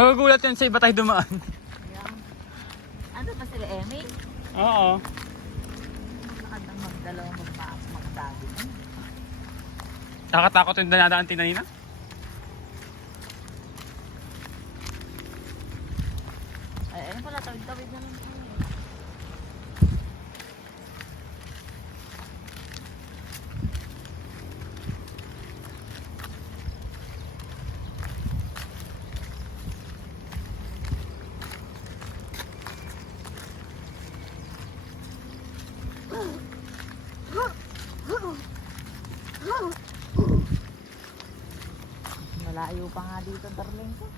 Magugulat yan sa iba tayo dumaan. Ayan. Ano ba sila, Emmy? Oo. Nakandang magdalawang magdabi. Nakatakot yung danadaan tinanina. Ay, ayun pala, tawid-tawid na lang. Malayo pa nga dito ang Tarling ko.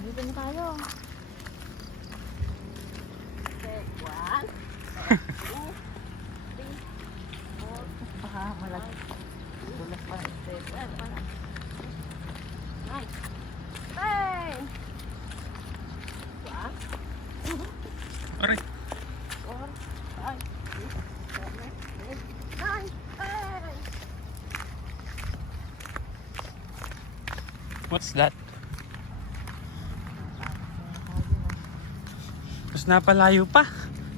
Dito na tayo. Step 1, step 2, 3, 4. Baka malaki. Tulas pa ng step 1. Nice. Hey! Aray. 4, 5, 6, 7, 8, 9. Hey! What's that? Mas napalayo pa.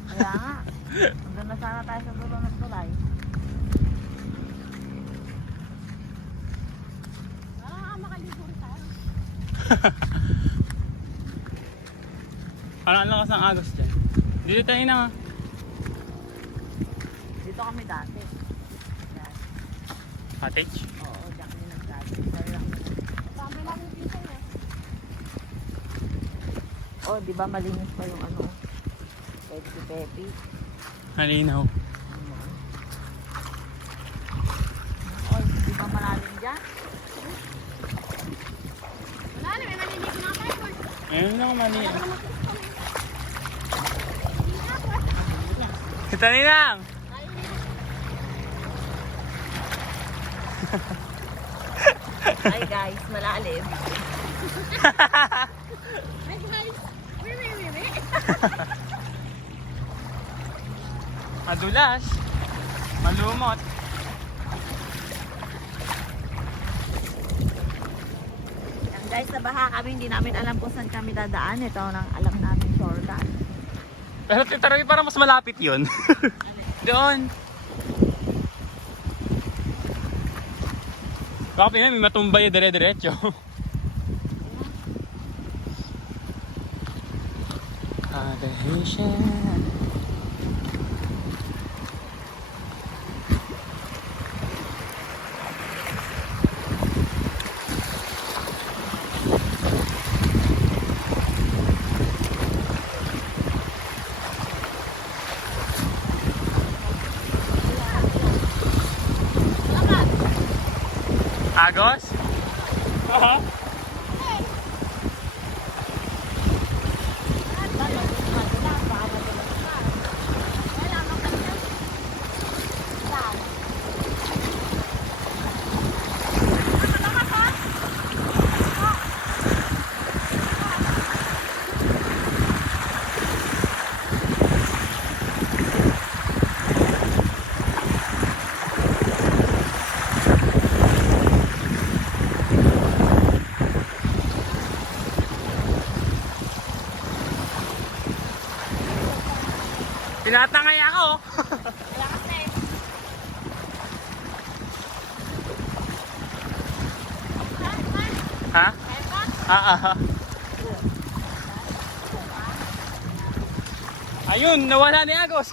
Kaya nga. Hanggang na sana tayo sa dulo ng tulay. Makalibur tayo. Parang ang lakas ng agos dyan. Dito tayo na nga. Dito kami dati. Yan. Cottage. Oo, diyan kami nag-dati. Dami namin dito eh. Oh, di ba malinis pa yung ano? Pepi. Halinaw. Oh, di ba malalim dyan? Malalim, may naliligo na tayo. Ayun lang mali. Kita ninang! Hi guys, malalim. Hi guys! Wiri. Madulas. Malumot. Yan guys, nabaha kami. Hindi namin alam kung saan kami dadaan. Ito ang alam namin shortcut. Pero titaroy parang mas malapit yun. Doon. Baka may matumbay dire-diretso. Adhesion. Agos? Aha. Tinatangay ako. Wala kasi. Ha? Kaya pa? Ayun, nawala ni Agos.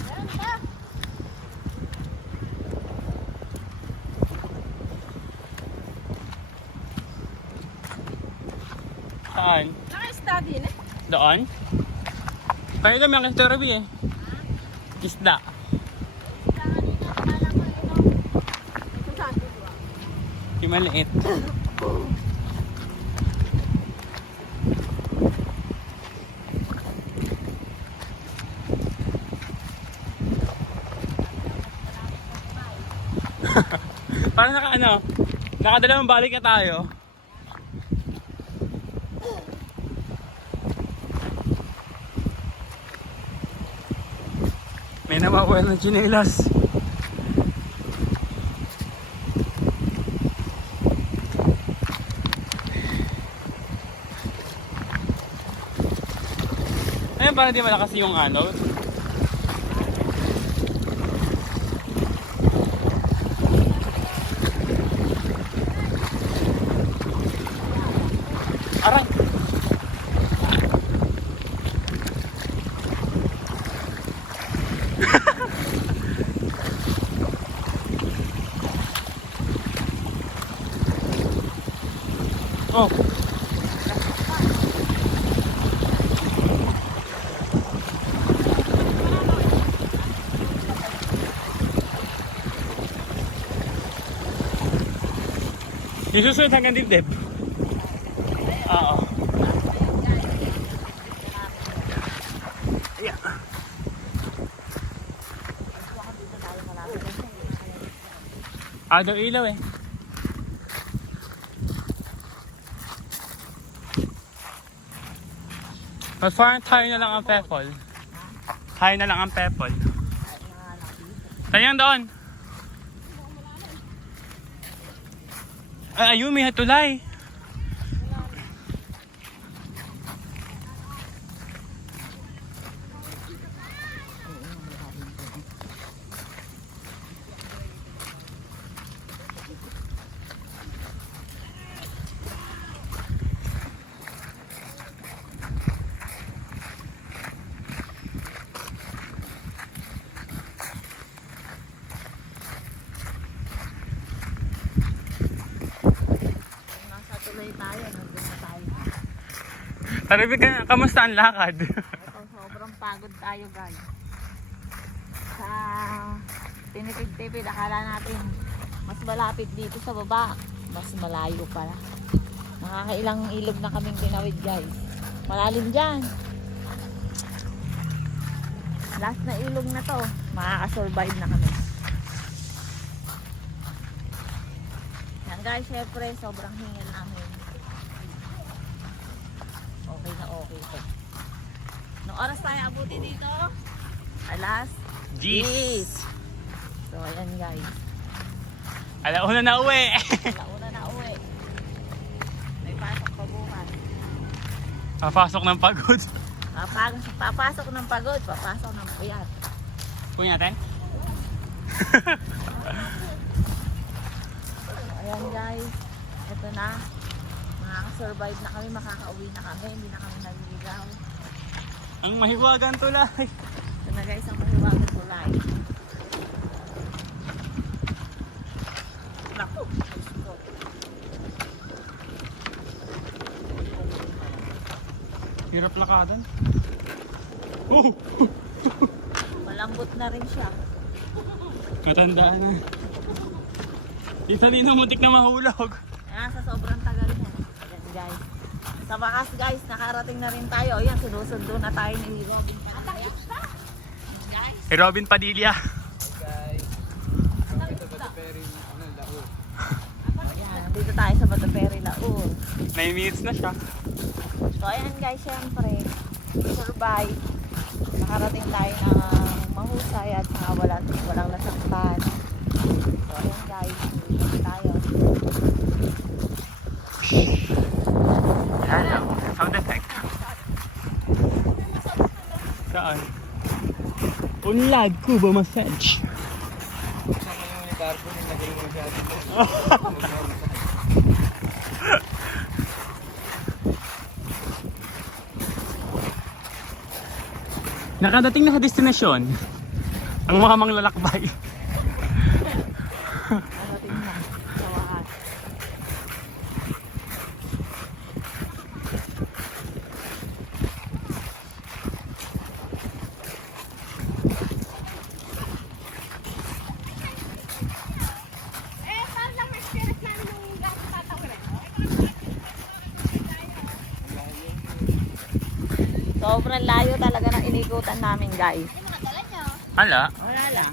Meron pa. Saan? Naka-study na. Doon? Kaya kami ang istorby eh. Isda. Kailangan dito, akala ko ito. Ito saan? Yung maliit. Parang naka ano? Nakadalawang balik na tayo. May namawala ng chinelas. Ayun, parang di malakas yung ano. Aray! Oh! Yung susunod hanggang dibdib. Oo. Yeah. Daw ilaw eh. Parang tayo na lang ang pepol. Tayo na lang ang pepol. Tayo doon. Ay, ayun, may hatulay. Taribig ka, kamusta ang lakad? Ito, sobrang pagod tayo guys. Sa tinipid-tipid, akala natin mas malapit dito sa baba. Mas malayo pala. Nakakailang ilog na kaming tinawid guys. Malalim dyan. Last na ilog na to. Makakasurvive na kami. Yan guys, syempre sobrang hingal namin. Okay na okay to. Nung oras tayo abuti dito? Alas 10. So ayan guys. Alauna na uwi. Alauna na uwi. May pasok pa bukas. Papasok ng pagod. Papasok ng pagod, papasok ng puyat. Kunin natin? Ayan guys. Ito na. Makaka-survive na kami, makaka-uwi na kami. Hindi na kami naliligaw. Ang mahiwagang tulay. Ito na guys ang mahiwagang tulay. Naku! Hirap lakadan. Oh! Malambot na rin siya. Matandaan na. Dito din ang muntik na mahulog. Ayan, sa sobrang tagal niya. Ayan guys. Sa wakas guys, nakarating na rin tayo. Ayan, sinusundo na tayo ni Robin Padilla. Guys. Hey Robin Padilla. Ayan, dito tayo sa Batuperi, Laur. 9 minutes na siya. So ayan guys, syempre, survive. Nakarating tayo ng mahusay at walang nasaktan. So ayan guys, dito tayo. Hello. Sound effect. Saan? Unlag Cuba massage. Nakadating na sa destinasyon ang mga manglalakbay. Nakarating na sa wakas. Sobrang layo talaga ng inikutan namin guys. Ala? Wala lang.